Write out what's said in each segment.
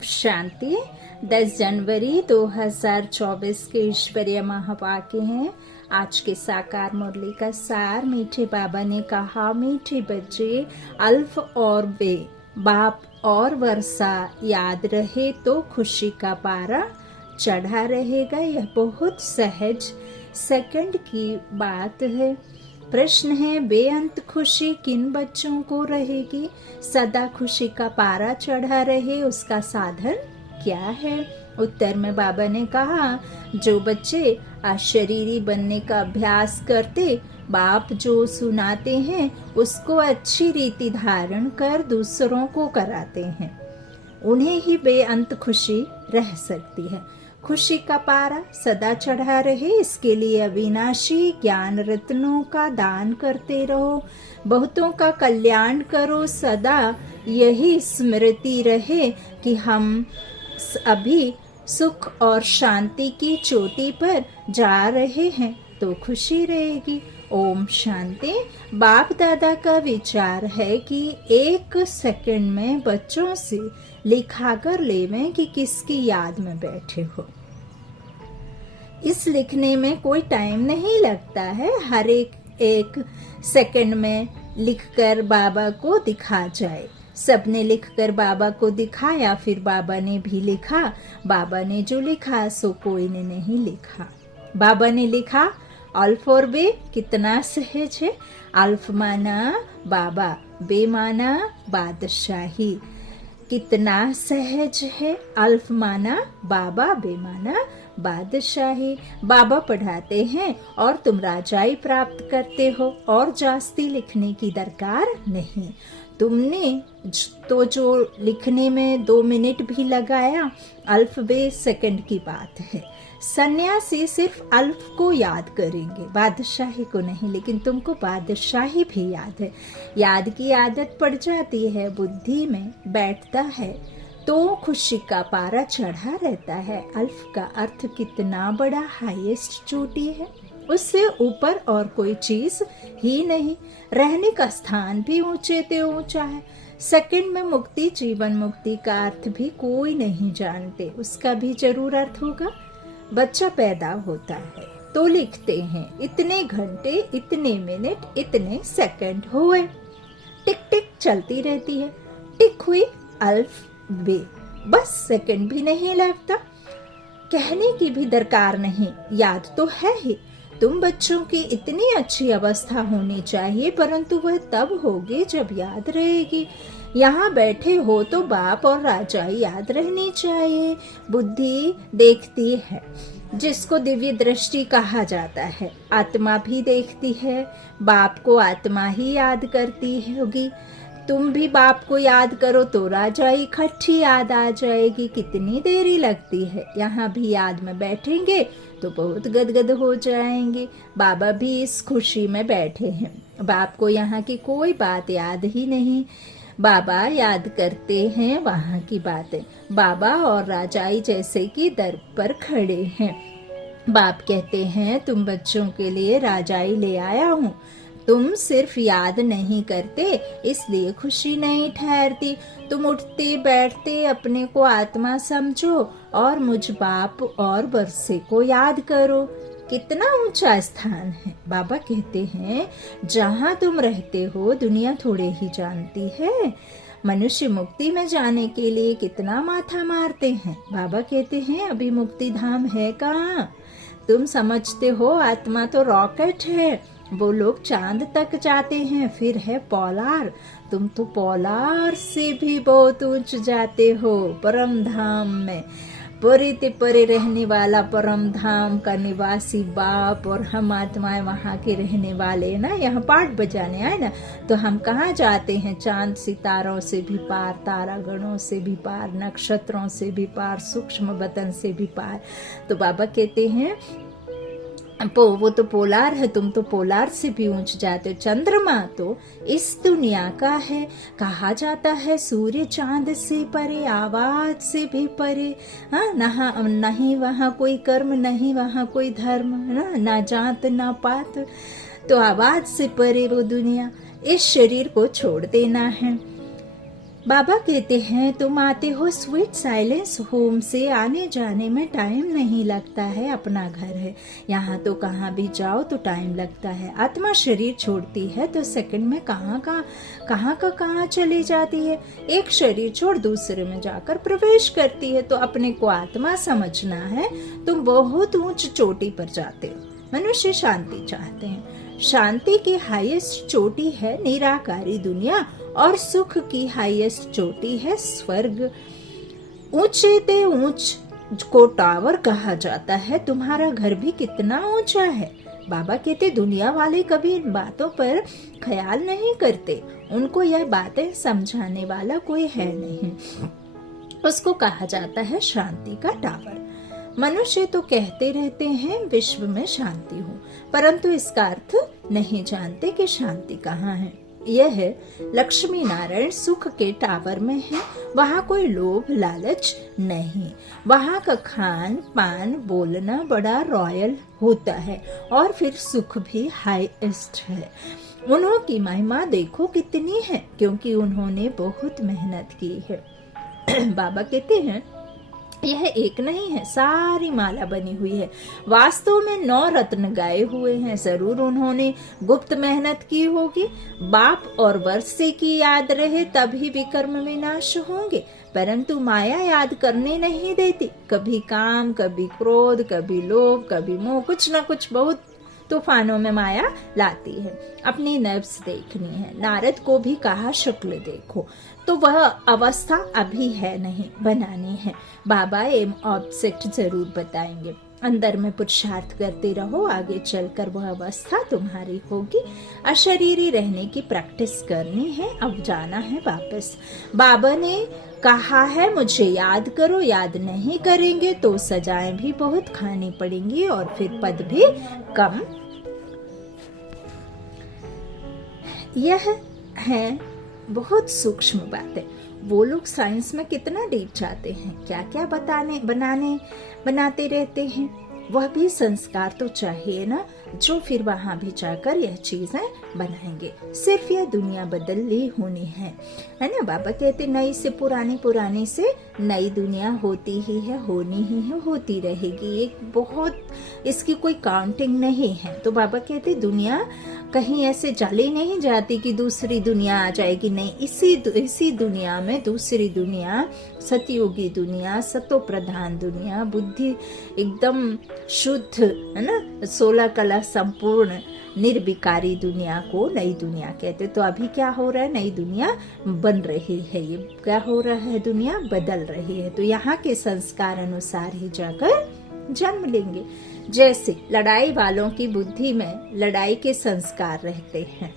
शांति। 10 जनवरी 2024 के ईश्वरीय महावाक्य हैं। आज के साकार मुरली का सार। मीठे बाबा ने कहा, मीठे बच्चे, अल्फ और बे, बाप और वर्षा याद रहे तो खुशी का पारा चढ़ा रहेगा। यह बहुत सहज सेकंड की बात है। प्रश्न है, बेअंत खुशी किन बच्चों को रहेगी? सदा खुशी का पारा चढ़ा रहे उसका साधन क्या है? उत्तर में बाबा ने कहा, जो बच्चे अशरीरी बनने का अभ्यास करते, बाप जो सुनाते हैं उसको अच्छी रीति धारण कर दूसरों को कराते हैं, उन्हें ही बेअंत खुशी रह सकती है। खुशी का पारा सदा चढ़ा रहे, इसके लिए अविनाशी ज्ञान रत्नों का दान करते रहो, बहुतों का कल्याण करो। सदा यही स्मृति रहे कि हम अभी सुख और शांति की चोटी पर जा रहे हैं तो खुशी रहेगी। ओम शांति। बाप दादा का विचार है कि 1 सेकंड में बच्चों से लिखा कर लेवें कि किसकी याद में बैठे हो। इस लिखने में कोई टाइम नहीं लगता है। हर एक सेकंड में लिखकर बाबा को दिखा जाए। सबने लिखकर बाबा को दिखाया, फिर बाबा ने भी लिखा। बाबा ने जो लिखा सो कोई ने नहीं लिखा। बाबा ने लिखा, अल्फ और बे कितना सहज है। अल्फ माना बाबा, बे माना बादशाही। कितना सहज है। अल्फ माना बाबा, बे माना बादशाही। बाबा पढ़ाते हैं और तुम राजाई प्राप्त करते हो और जास्ती लिखने की दरकार नहीं। तुमने तो जो लिखने में 2 मिनट भी लगाया, अल्फ बे सेकंड की बात है। सन्यासी सिर्फ अल्फ को याद करेंगे, बादशाही को नहीं, लेकिन तुमको बादशाही भी याद है। याद की आदत पड़ जाती है, बुद्धि में बैठता है तो खुशी का पारा चढ़ा रहता है। अल्फ का अर्थ कितना बड़ा हाईएस्ट चोटी है, उससे ऊपर और कोई चीज ही नहीं। रहने का स्थान भी ऊंचे ते ऊंचा है। सेकंड में मुक्ति, जीवन मुक्ति का अर्थ भी कोई नहीं जानते, उसका भी जरूर अर्थ होगा। बच्चा पैदा होता है तो लिखते हैं इतने घंटे, इतने मिनट, इतने सेकंड हुए। टिक टिक चलती रहती है। टिक हुई अल्फ बे, बस सेकंड भी नहीं लगता। कहने की भी दरकार नहीं, याद तो है ही। तुम बच्चों की इतनी अच्छी अवस्था होनी चाहिए, परंतु वह तब होगी जब याद रहेगी। यहाँ बैठे हो तो बाप और राजाई याद रहनी चाहिए। बुद्धि देखती है, जिसको दिव्य दृष्टि कहा जाता है। आत्मा भी देखती है, बाप को आत्मा ही याद करती होगी। तुम भी बाप को याद करो तो राजाई इकट्ठी याद आ जाएगी। कितनी देरी लगती है। यहाँ भी याद में बैठेंगे तो बहुत गदगद हो जाएंगे। बाबा भी इस खुशी में बैठे हैं। बाप को यहाँ की कोई बात याद ही नहीं। बाबा याद करते हैं वहाँ की बातें। बाबा और राजाई जैसे कि दर पर खड़े हैं। बाप कहते हैं, तुम बच्चों के लिए राजाई ले आया हूँ। तुम सिर्फ याद नहीं करते इसलिए खुशी नहीं ठहरती। तुम उठते बैठते अपने को आत्मा समझो और मुझ बाप और वर्षे को याद करो। कितना ऊंचा स्थान है। बाबा कहते हैं, जहाँ तुम रहते हो दुनिया थोड़े ही जानती है। मनुष्य मुक्ति में जाने के लिए कितना माथा मारते हैं। बाबा कहते हैं, अभी मुक्ति धाम है कहाँ? तुम समझते हो आत्मा तो रॉकेट है, वो लोग चांद तक जाते हैं, फिर है पोलार। तुम तो पोलार से भी बहुत ऊंच जाते हो परम धाम में। परे ते परे रहने वाला परम धाम का निवासी बाप और हम आत्माएं वहाँ के रहने वाले ना। यहाँ पाठ बजाने आए ना तो हम कहाँ जाते हैं? चांद सितारों से भी पार, तारा गणों से भी पार, नक्षत्रों से भी पार, सूक्ष्म बतन से भी पार। तो बाबा कहते हैं, वो तो पोलार है, तुम तो पोलार से भी ऊंच जाते हो। चंद्रमा तो इस दुनिया का है। कहा जाता है सूर्य चांद से परे, आवाज से भी परे। हाँ, नहीं वहाँ कोई कर्म, नहीं वहाँ कोई धर्म, ना जात ना पात। तो आवाज से परे वो दुनिया। इस शरीर को छोड़ देना है। बाबा कहते हैं तुम आते हो स्वीट साइलेंस होम से, आने जाने में टाइम नहीं लगता है, अपना घर है, यहाँ तो कहाँ भी जाओ तो टाइम लगता है। आत्मा शरीर छोड़ती है तो सेकंड में कहाँ चली जाती है। एक शरीर छोड़ दूसरे में जाकर प्रवेश करती है। तो अपने को आत्मा समझना है, तुम बहुत ऊंच चोटी पर जाते हो। मनुष्य शांति चाहते हैं। शांति की हाईएस्ट चोटी है निराकारी दुनिया और सुख की हाईएस्ट चोटी है स्वर्ग। ऊंचे ते ऊंच को टावर कहा जाता है। तुम्हारा घर भी कितना ऊंचा है। बाबा कहते दुनिया वाले कभी इन बातों पर ख्याल नहीं करते, उनको यह बातें समझाने वाला कोई है नहीं। उसको कहा जाता है शांति का टावर। मनुष्य तो कहते रहते हैं विश्व में शांति हो, परंतु इसका अर्थ नहीं जानते कि शांति कहाँ है। यह लक्ष्मी नारायण सुख के टावर में है। वहाँ कोई लोभ लालच नहीं। वहाँ का खान पान बोलना बड़ा रॉयल होता है और फिर सुख भी हाईएस्ट है। उन्हों की महिमा देखो कितनी है, क्योंकि उन्होंने बहुत मेहनत की है। बाबा कहते हैं यह एक नहीं है, सारी माला बनी हुई है। वास्तव में 9 रत्न गाए हुए हैं। जरूर उन्होंने गुप्त मेहनत की होगी। बाप और वर्षे की याद रहे तभी विकर्म विनाश होंगे, परंतु माया याद करने नहीं देती। कभी काम, कभी क्रोध, कभी लोभ, कभी मोह, कुछ न कुछ बहुत तूफानों में माया लाती है। अपनी नफ्स देखनी है। नारद को भी कहा शक्ल देखो, तो वह अवस्था अभी है नहीं, बनानी है। बाबा एम ऑब्जेक्ट जरूर बताएंगे। अंदर में पुरुषार्थ करते रहो, आगे चलकर वह अवस्था तुम्हारी होगी। अशरीरी रहने की प्रैक्टिस करनी है। अब जाना है वापस। बाबा ने कहा है मुझे याद करो, याद नहीं करेंगे तो सजाएं भी बहुत खानी पड़ेंगी और फिर पद भी कम। यह है बहुत सूक्ष्म बातें। वो लोग साइंस में कितना डीप जाते हैं, क्या क्या बनाते रहते हैं। वह भी संस्कार तो चाहिए ना, जो फिर वहां भी जाकर यह चीजें बनाएंगे। सिर्फ यह दुनिया बदल ली होनी है ना। बाबा कहते नई से पुरानी, पुरानी से नई दुनिया होती ही है, होनी ही है, होती रहेगी। एक बहुत इसकी कोई काउंटिंग नहीं है। तो बाबा कहते दुनिया कहीं ऐसे चली नहीं जाती कि दूसरी दुनिया आ जाएगी, नहीं। इसी दुनिया में दूसरी दुनिया, सतयुगी दुनिया, सतो प्रधान दुनिया, बुद्धि एकदम शुद्ध है ना, 16 कला संपूर्ण निर्विकारी दुनिया को नई दुनिया कहते। तो अभी क्या हो रहा है, नई दुनिया बन रही है। ये क्या हो रहा है, दुनिया बदल रही है। तो यहाँ के संस्कार अनुसार ही जाकर जन्म लेंगे। जैसे लड़ाई वालों की बुद्धि में लड़ाई के संस्कार रहते हैं,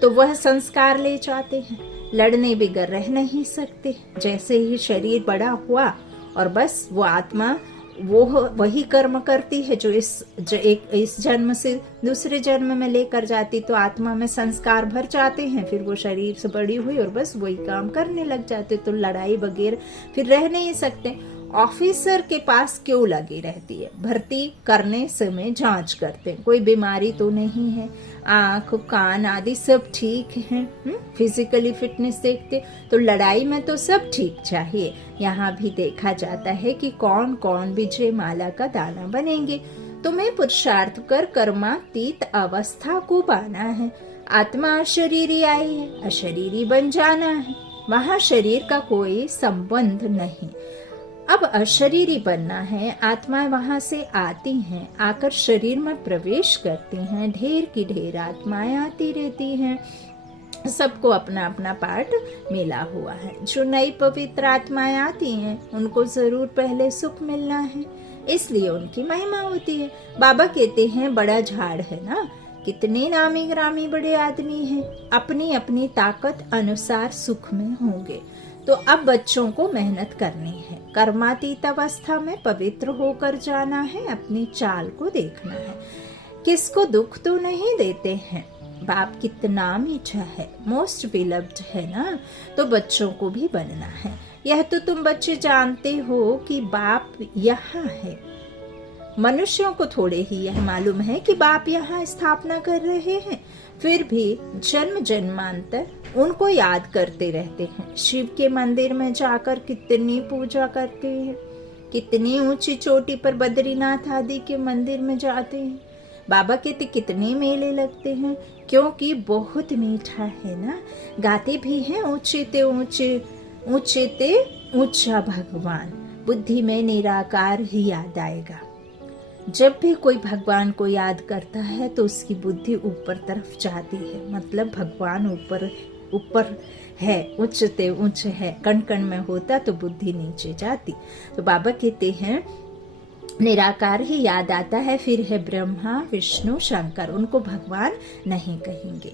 तो वह संस्कार ले जाते हैं। लड़ने बिगर रह नहीं सकते। जैसे ही शरीर बड़ा हुआ और बस वो आत्मा वो वही कर्म करती है जो इस जन्म से दूसरे जन्म में लेकर जाती। तो आत्मा में संस्कार भर जाते हैं, फिर वो शरीर से बड़ी हुई और बस वही काम करने लग जाते। तो लड़ाई बगैर फिर रह नहीं सकते। ऑफिसर के पास क्यों लगी रहती है, भर्ती करने समय जांच करते हैं कोई बीमारी तो नहीं है, आंख कान आदि सब ठीक है, फिजिकली फिटनेस देखते। तो लड़ाई में तो सब ठीक चाहिए। यहाँ भी देखा जाता है कि कौन कौन विजय माला का दाना बनेंगे। तुम्हें पुरुषार्थ कर कर्मातीत अवस्था को पाना है। आत्मा अशरीरी आई है, अशरीरी बन जाना है। वहाँ शरीर का कोई संबंध नहीं। अब अशरीरी बनना है। आत्मा वहां से आती हैं, आकर शरीर में प्रवेश करती हैं। ढेर की ढेर आत्माएं आती रहती हैं। सबको अपना अपना पार्ट मिला हुआ है। जो नई पवित्र आत्माएं आती हैं उनको जरूर पहले सुख मिलना है, इसलिए उनकी महिमा होती है। बाबा कहते हैं बड़ा झाड़ है ना, कितने नामी ग्रामी बड़े आदमी हैं, अपनी अपनी ताकत अनुसार सुख में होंगे। तो अब बच्चों को मेहनत करनी है। कर्मातीत अवस्था में पवित्र होकर जाना है। अपनी चाल को देखना है। किसको दुख तो नहीं देते हैं। बाप कितना मीठा है, मोस्ट बिलव्ड है ना। तो बच्चों को भी बनना है। यह तो तुम बच्चे जानते हो कि बाप यहाँ है। मनुष्यों को थोड़े ही यह मालूम है कि बाप यहाँ स्थापना कर रहे हैं। फिर भी जन्म जन्मांतर उनको याद करते रहते हैं। शिव के मंदिर में जाकर कितनी पूजा करते हैं, कितनी ऊंची चोटी पर बद्रीनाथ आदि के मंदिर में जाते हैं। बाबा कहते कितने मेले लगते हैं, क्योंकि बहुत मीठा है ना। गाते भी हैं ऊंचे ते ऊंचे, ऊंचे ते ऊंचा भगवान, बुद्धि में निराकार ही याद आएगा। जब भी कोई भगवान को याद करता है तो उसकी बुद्धि ऊपर तरफ जाती है, मतलब भगवान ऊपर ऊपर है, उच्चते उच्च है। कण कण में होता तो बुद्धि नीचे जाती। तो बाबा कहते हैं निराकार ही याद आता है। फिर है ब्रह्मा विष्णु शंकर, उनको भगवान नहीं कहेंगे।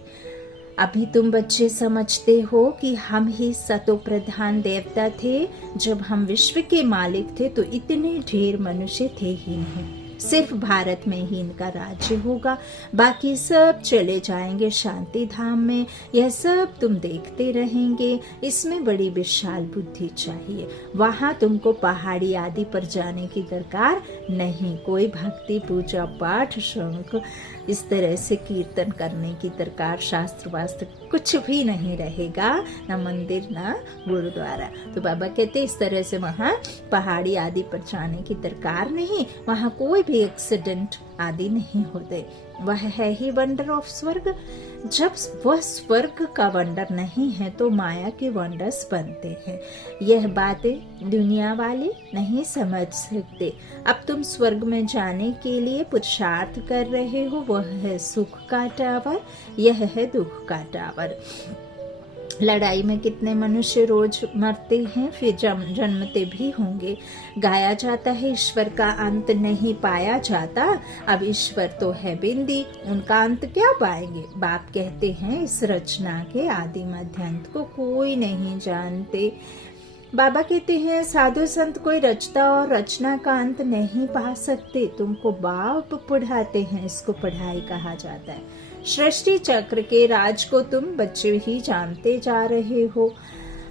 अभी तुम बच्चे समझते हो कि हम ही सतो प्रधान देवता थे। जब हम विश्व के मालिक थे तो इतने ढेर मनुष्य थे ही नहीं। सिर्फ भारत में ही इनका राज्य होगा, बाकी सब चले जाएंगे शांति धाम में। यह सब तुम देखते रहेंगे। इसमें बड़ी विशाल बुद्धि चाहिए। वहां तुमको पहाड़ी आदि पर जाने की दरकार नहीं। कोई भक्ति पूजा पाठ शंख इस तरह से कीर्तन करने की दरकार, शास्त्र वास्त्र कुछ भी नहीं रहेगा, ना मंदिर ना गुरुद्वारा। तो बाबा कहते इस तरह से वहाँ पहाड़ी आदि पर जाने की दरकार नहीं। वहाँ कोई भी एक्सीडेंट आदि नहीं होते। वह है ही वंडर ऑफ स्वर्ग। जब वह स्वर्ग का वंडर नहीं है तो माया के वंडर्स बनते हैं। यह बातें दुनिया वाले नहीं समझ सकते। अब तुम स्वर्ग में जाने के लिए पुरुषार्थ कर रहे हो। वह है सुख का टावर, यह है दुख का टावर। लड़ाई में कितने मनुष्य रोज मरते हैं, फिर जन्मते भी होंगे। गाया जाता है ईश्वर का अंत नहीं पाया जाता। अब ईश्वर तो है बिंदी, उनका अंत क्या पाएंगे। बाप कहते हैं इस रचना के आदि मध्य अंत को कोई नहीं जानते। बाबा कहते हैं साधु संत कोई रचता और रचना का अंत नहीं पा सकते। तुमको बाप पढ़ाते हैं, इसको पढ़ाई कहा जाता है। सृष्टि चक्र के राज को तुम बच्चे ही जानते जा रहे हो।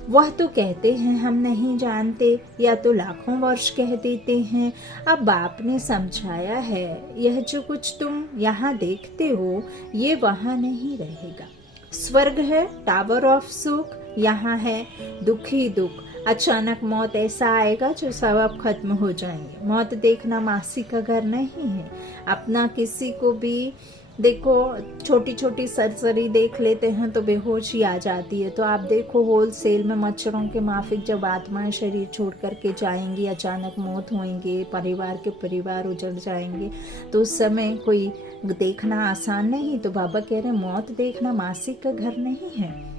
वह तो कहते हैं हम नहीं जानते, या तो लाखों वर्ष कह देते हैं। अब बाप ने समझाया है यह जो कुछ तुम यहाँ देखते हो ये वहाँ नहीं रहेगा। स्वर्ग है टावर ऑफ सुख, यहाँ है दुख ही दुख। अचानक मौत ऐसा आएगा जो सब खत्म हो जाएंगे। मौत देखना मासी का घर नहीं है। अपना किसी को भी देखो, छोटी छोटी सरसरी देख लेते हैं तो बेहोशी आ जाती है। तो आप देखो होलसेल में मच्छरों के माफिक जब आत्माएं शरीर छोड़ करके जाएंगी, अचानक मौत होंगे, परिवार के परिवार उजड़ जाएंगे, तो उस समय कोई देखना आसान नहीं। तो बाबा कह रहे मौत देखना मासिक का घर नहीं है।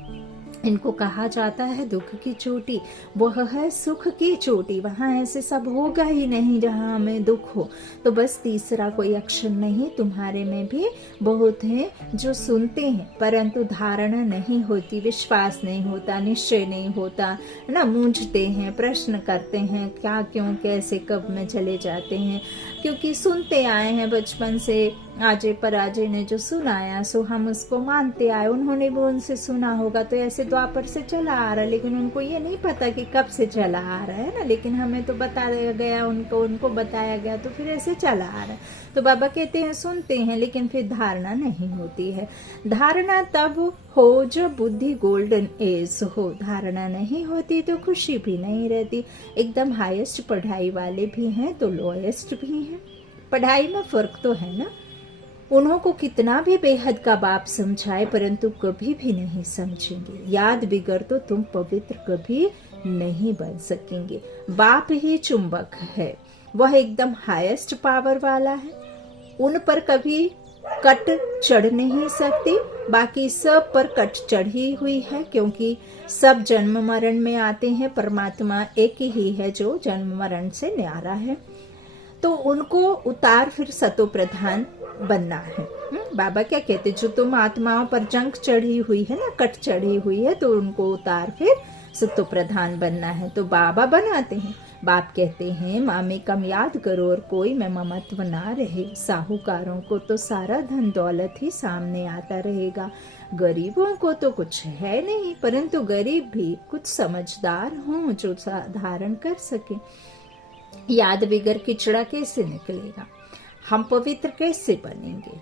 इनको कहा जाता है दुख की चोटी, वह है सुख की चोटी। वहाँ ऐसे सब होगा ही नहीं जहाँ हमें दुख हो। तो बस तीसरा कोई अक्षर नहीं। तुम्हारे में भी बहुत है जो सुनते हैं परंतु धारणा नहीं होती, विश्वास नहीं होता, निश्चय नहीं होता ना, मूंझते हैं, प्रश्न करते हैं क्या क्यों कैसे कब में चले जाते हैं। क्योंकि सुनते आए हैं बचपन से, आजे पराजे ने जो सुनाया सो हम उसको मानते आए, उन्होंने भी उनसे सुना होगा। तो ऐसे द्वापर से चला आ रहा है, लेकिन उनको ये नहीं पता कि कब से चला आ रहा है ना। लेकिन हमें तो बताया गया, उनको बताया गया, तो फिर ऐसे चला आ रहा है। तो बाबा कहते हैं सुनते हैं लेकिन फिर धारणा नहीं होती है। धारणा तब हो जब बुद्धि गोल्डन एज हो। धारणा नहीं होती तो खुशी भी नहीं रहती। एकदम हाईएस्ट पढ़ाई वाले भी हैं तो लोएस्ट भी हैं। पढ़ाई में फर्क तो है ना। उन्हों को कितना भी बेहद का बाप समझाए परंतु कभी भी नहीं समझेंगे। याद बिगड़ तो तुम पवित्र कभी नहीं बन सकेंगे। बाप ही चुंबक है, वह एकदम हाईएस्ट पावर वाला है। उन पर कभी कट चढ़ नहीं सकती, बाकी सब पर कट चढ़ी हुई है, क्योंकि सब जन्म मरण में आते हैं। परमात्मा एक ही है जो जन्म मरण से न्यारा है। तो उनको उतार फिर सतो प्रधान बनना है। बाबा क्या कहते, जो तुम आत्माओं पर जंग चढ़ी हुई है ना, कट चढ़ी हुई है, तो उनको उतार फिर सतो प्रधान बनना है। तो बाबा बनाते हैं। बाप कहते हैं मामे कम याद करो और कोई में ममत्व ना रहे। साहूकारों को तो सारा धन दौलत ही सामने आता रहेगा, गरीबों को तो कुछ है नहीं, परंतु गरीब भी कुछ समझदार हों जो धारण कर सके। याद बिगर किचड़ा कैसे निकलेगा, हम पवित्र कैसे बनेंगे।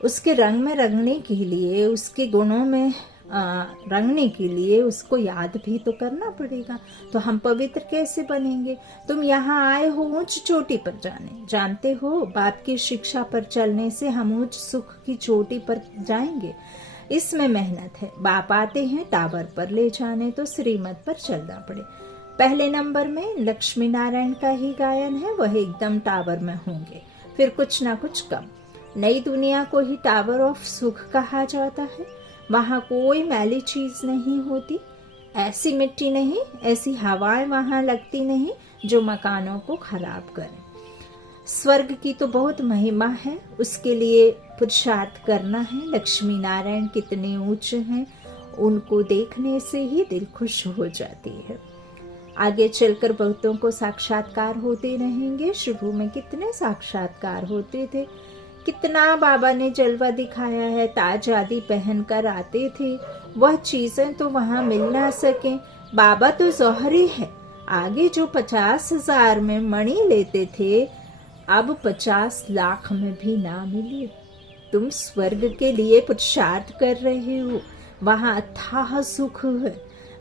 उसके रंग में रंगने के लिए, उसके गुणों में रंगने के लिए उसको याद भी तो करना पड़ेगा। तो हम पवित्र कैसे बनेंगे? तुम यहाँ आए हो ऊंच चोटी पर जाने, जानते हो बाप की शिक्षा पर चलने से हम ऊंच सुख की चोटी पर जाएंगे। इसमें मेहनत है। बाप आते हैं टावर पर ले जाने, तो श्रीमत पर चलना पड़े। पहले नंबर में लक्ष्मी नारायण का ही गायन है, वह एकदम टावर में होंगे, फिर कुछ ना कुछ कम। नई दुनिया को ही टावर ऑफ सुख कहा जाता है। वहां कोई मैली चीज नहीं होती, ऐसी मिट्टी नहीं, ऐसी हवाएं वहां लगती नहीं जो मकानों को खराब करे। स्वर्ग की तो बहुत महिमा है, उसके लिए पुरुषार्थ करना है। लक्ष्मी नारायण कितने ऊंचे हैं, उनको देखने से ही दिल खुश हो जाती है। आगे चलकर बहुतों को साक्षात्कार होते रहेंगे। शुरू में कितने साक्षात्कार होते थे, कितना बाबा ने जलवा दिखाया है। ताज आदि पहनकर आते थे, वह चीजें तो वहां मिल ना सके। बाबा तो जौहरी है। आगे जो 50,000 में मणि लेते थे, अब 50 लाख में भी ना मिले। तुम स्वर्ग के लिए पुरुषार्थ कर रहे हो, वहां अथाह सुख है।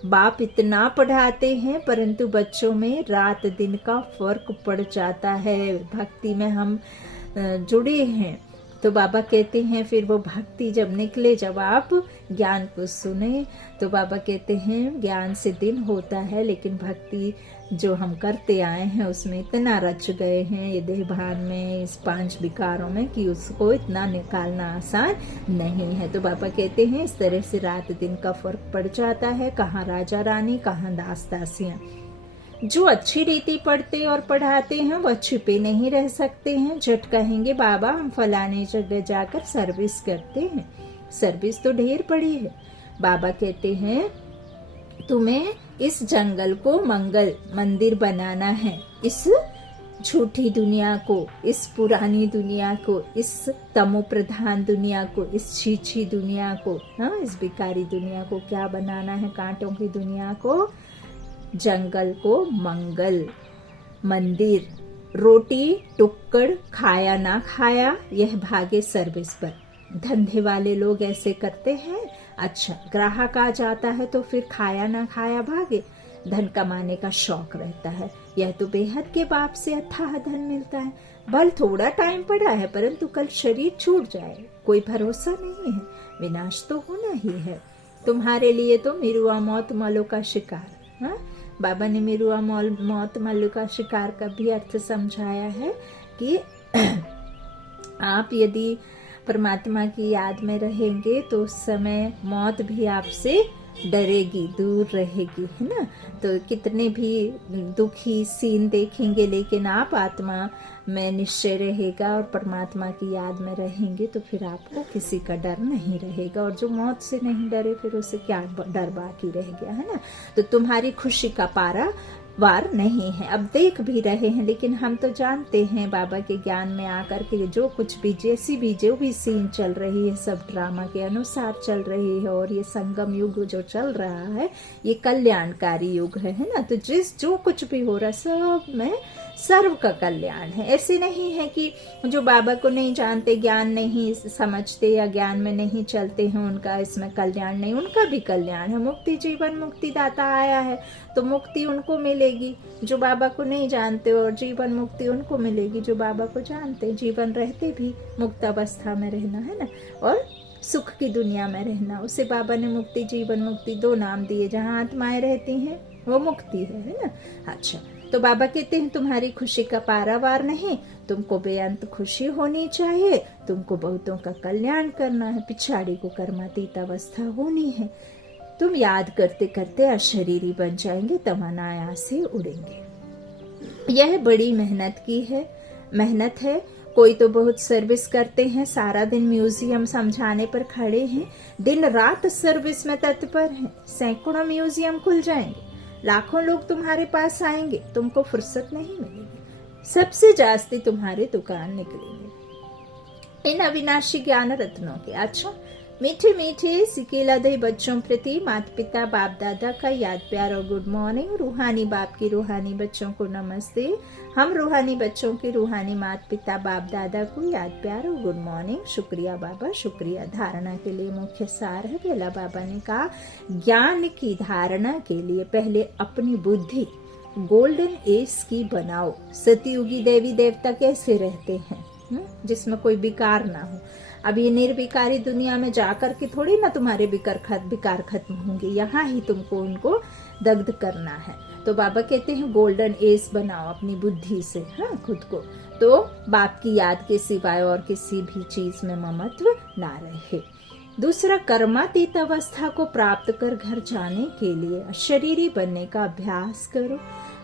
बाप इतना पढ़ाते हैं, परंतु बच्चों में रात दिन का फर्क पड़ जाता है। भक्ति में हम जुड़े हैं, तो बाबा कहते हैं फिर वो भक्ति जब निकले, जब आप ज्ञान को सुने, तो बाबा कहते हैं ज्ञान से दिन होता है, लेकिन भक्ति जो हम करते आए हैं उसमें इतना रच गए हैं ये देह भान में, इस 5 विकारों में, कि उसको इतना निकालना आसान नहीं है। तो बाबा कहते हैं इस तरह से रात दिन का फर्क पड़ जाता है। कहाँ राजा रानी, कहाँ दास दासियां। जो अच्छी रीति पढ़ते और पढ़ाते हैं वह छिपे नहीं रह सकते हैं। झट कहेंगे बाबा हम फलाने जगह जाकर सर्विस करते हैं। सर्विस तो ढेर पड़ी है। बाबा कहते हैं तुम्हें इस जंगल को मंगल मंदिर बनाना है। इस झूठी दुनिया को, इस पुरानी दुनिया को, इस तमो प्रधान दुनिया को, इस छीछी दुनिया को, हाँ, इस बिकारी दुनिया को क्या बनाना है? कांटों की दुनिया को, जंगल को मंगल मंदिर। रोटी टुक्कड़ खाया ना खाया, यह भागे सर्विस पर। धंधे वाले लोग ऐसे करते हैं। अच्छा, ग्राहक आ जाता है तो फिर खाया ना खाया भागे। धन कमाने का शौक रहता है। यह तो बेहद के बाप से अथाह धन मिलता है। बल थोड़ा टाइम पड़ा है, परंतु कल शरीर छूट जाए, कोई भरोसा नहीं है। विनाश तो होना ही है। तुम्हारे लिए तो मिरुआ मौत मलो का शिकार। हाँ, बाबा ने मिरुआ मौत मल्लू का शिकार का भी अर्थ समझाया है कि आप यदि परमात्मा की याद में रहेंगे तो उस समय मौत भी आपसे डरेगी, दूर रहेगी, है ना। तो कितने भी दुखी सीन देखेंगे, लेकिन आप आत्मा में निश्चय रहेगा और परमात्मा की याद में रहेंगे, तो फिर आपको किसी का डर नहीं रहेगा। और जो मौत से नहीं डरे, फिर उसे क्या डर बाकी रह गया, है ना। तो तुम्हारी खुशी का पारा वार नहीं है। अब देख भी रहे हैं, लेकिन हम तो जानते हैं बाबा के ज्ञान में आकर के जो कुछ भी, जैसी भी जो भी सीन चल रही है, सब ड्रामा के अनुसार चल रही है। और ये संगम युग जो चल रहा है, ये कल्याणकारी युग है ना। तो जो कुछ भी हो रहा है, सब में सर्व का कल्याण है। ऐसे नहीं है कि जो बाबा को नहीं जानते, ज्ञान नहीं समझते या ज्ञान में नहीं चलते हैं, उनका इसमें कल्याण नहीं। उनका भी कल्याण है। मुक्ति जीवन मुक्तिदाता आया है, तो मुक्ति उनको मिलेगी जो बाबा को नहीं जानते, और जीवन मुक्ति उनको मिलेगी जो बाबा को जानते। जीवन रहते भी मुक्त अवस्था में रहना, है ना, और सुख की दुनिया में रहना। उसे बाबा ने मुक्ति जीवन मुक्ति 2 नाम दिए। जहाँ आत्माएं रहती हैं वो मुक्ति है ना। अच्छा, तो बाबा कहते हैं तुम्हारी खुशी का पारावार नहीं, तुमको बेअंत खुशी होनी चाहिए। तुमको बहुतों का कल्याण करना है। पिछाड़ी को कर्मातीत अवस्था होनी है। तुम याद करते करते अशरीरी बन जाएंगे, तमन्नायास से उड़ेंगे। यह बड़ी मेहनत की है, मेहनत है। कोई तो बहुत सर्विस करते हैं, सारा दिन म्यूजियम समझाने पर खड़े हैं, दिन रात सर्विस में तत्पर हैं। सैकड़ों म्यूजियम खुल जाएंगे, लाखों लोग तुम्हारे पास आएंगे, तुमको फुर्सत नहीं मिलेगी। सबसे जास्ती तुम्हारे दुकान निकलेंगे इन अविनाशी ज्ञान रत्नों के। अच्छा, मीठे मीठे सिकेलादे बच्चों प्रति माता पिता बाप दादा का याद प्यार और गुड मॉर्निंग। रूहानी बाप की रूहानी बच्चों को नमस्ते। हम रूहानी बच्चों के रूहानी माता पिता बाप दादा को याद प्यार और गुड मॉर्निंग। शुक्रिया बाबा, शुक्रिया। धारणा के लिए मुख्य सार है। पहला बाबा ने कहा ज्ञान की धारणा के लिए पहले अपनी बुद्धि गोल्डन एज की बनाओ। सतयुगी देवी देवता कैसे रहते हैं, जिसमें कोई विकार ना हो। अब ये निर्विकारी दुनिया में जाकर के थोड़ी ना तुम्हारे विकार खत्म होंगे, यहाँ ही तुमको उनको दग्ध करना है। तो बाबा कहते हैं गोल्डन एज बनाओ अपनी बुद्धि से, हाँ, खुद को। तो बाप की याद के सिवाय और किसी भी चीज में ममत्व ना रहे। दूसरा, कर्मातीत अवस्था को प्राप्त कर घर जाने के लिए शरीरी बनने का अभ्यास करो।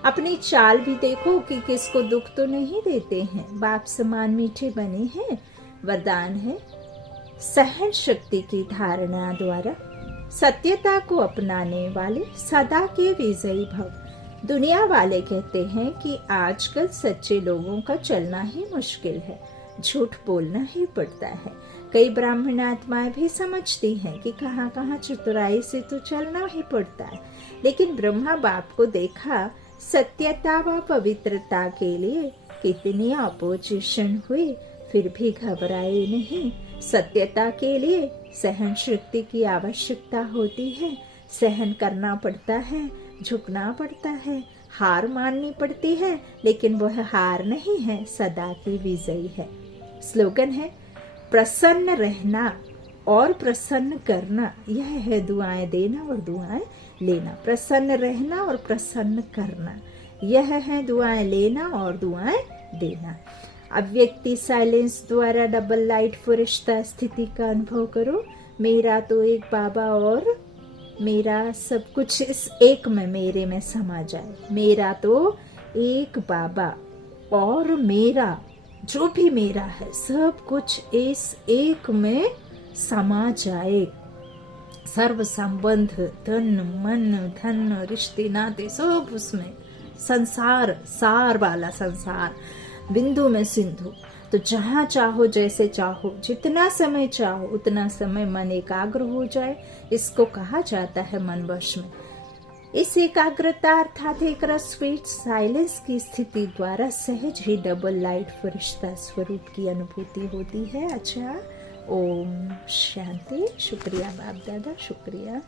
अपनी चाल भी देखो कि किसको दुख तो नहीं देते हैं। बाप समान मीठे बने हैं। वरदान है सहन शक्ति की धारणा द्वारा सत्यता को अपनाने वाले सदा के विजयी भव। दुनिया वाले कहते हैं कि आजकल सच्चे लोगों का चलना ही मुश्किल है, झूठ बोलना ही पड़ता है। कई ब्राह्मण आत्माएं भी समझती हैं कि कहाँ कहाँ चतुराई से तो चलना ही पड़ता है। लेकिन ब्रह्मा बाप को देखा सत्यता व पवित्रता के लिए कितनी अपोजिशन हुई, फिर भी घबराए नहीं। सत्यता के लिए सहन शक्ति की आवश्यकता होती है। सहन करना पड़ता है, झुकना पड़ता है, हार माननी पड़ती है, लेकिन वह हार नहीं है, सदा की विजयी है। स्लोगन है प्रसन्न रहना और प्रसन्न करना। यह है दुआएं देना और दुआएं लेना। प्रसन्न रहना और प्रसन्न करना, यह है दुआएं लेना और दुआएं देना। अव्यक्ति साइलेंस द्वारा डबल लाइट फरिश्ता स्थिति का अनुभव करो। मेरा तो एक बाबा और मेरा सब कुछ इस एक में मेरे में समा जाए। मेरा तो एक बाबा और मेरा जो भी मेरा है सब कुछ इस एक में समा जाए। सर्व संबंध, धन मन धन रिश्ते नाते सब उसमें, संसार सार वाला संसार, बिंदु में सिंधु। तो जहाँ चाहो जैसे चाहो जितना समय चाहो उतना समय मन एकाग्र हो जाए, इसको कहा जाता है मन वश में। इस एकाग्रता अर्थात एक स्वीट साइलेंस की स्थिति द्वारा सहज ही डबल लाइट फरिश्ता स्वरूप की अनुभूति होती है। अच्छा, ओम शांति। शुक्रिया बाप दादा, शुक्रिया।